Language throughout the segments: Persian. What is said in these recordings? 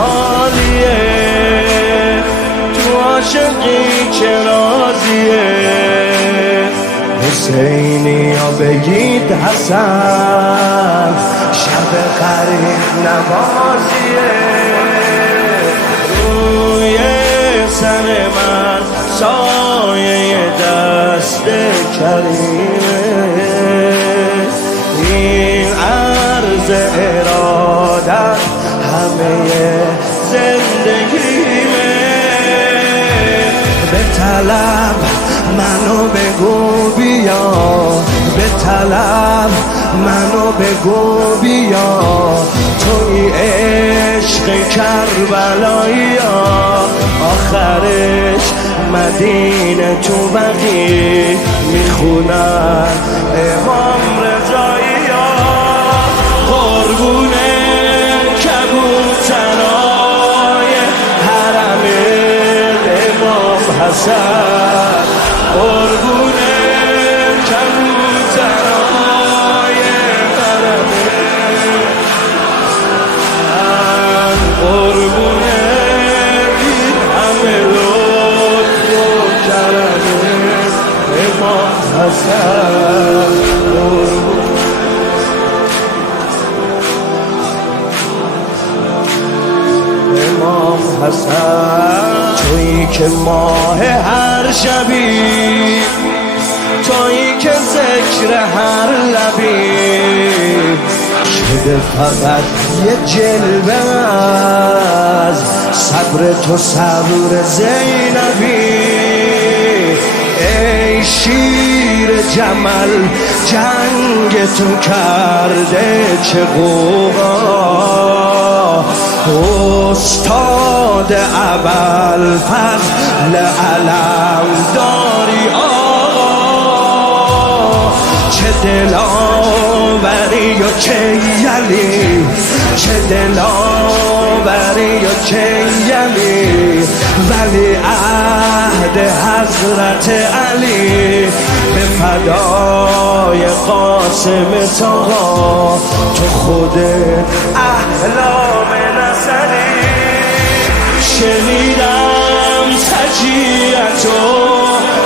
حالیه، تو عاشقی چه راضیه. حسینی ها بگید حسن شب غریب نوازیه. روی سر من سایه دست کریمه، این عرض ارادت همه زندگیمه. به طلب منو بگو بیا، به طلب منو بگو بیا، توی عشق کربلایی، آخرش مدینه تو بقیع میخونن امام رضایی. قربون کبوترای حرم امام حسن، قربون کبوترای حرم، قربون این همه لطف و کرم امام حسن، قربون امام حسن. تویی که ماه هر شبی، تویی که ذکر هر لبی، شده فقط یه جلوه از صبر تو صبر زینبی. ای شیر جمل جنگ تو کرده چه غوغا، استاد ابوالفضل علم داری آقا. چه دلاوری و چه یلی، چه دلاوری و چه یلی، ولی عهد حضرت علی به فدای قاسم طاها. تو خود احلام نظری، شنیدم سجیتو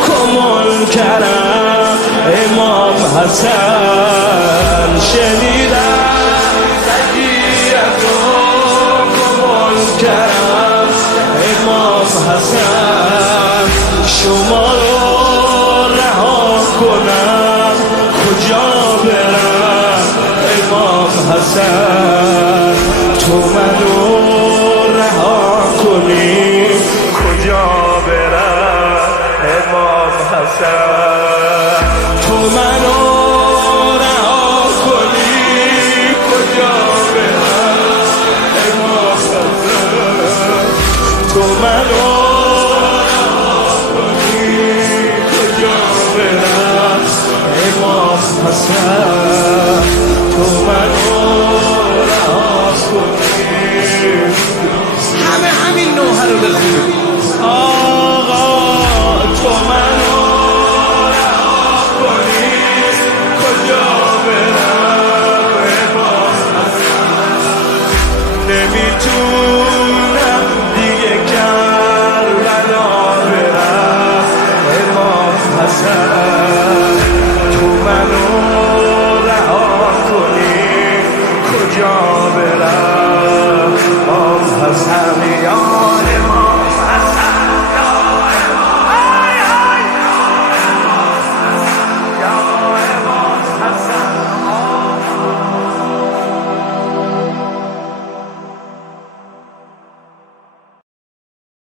کمال کرم امام حسن، شنیدم سجیتو کمال کرم امام حسن. شما رو رها کنم کجا برم امام حسن، تو منو رها کنی کجا برم امام حسن، تو منو رها کنی کجا برم امام حسن، تو منو رها کنی کجا برم امام حسن، تو منو رها کنی. همه همین نوحه رو بخونیم.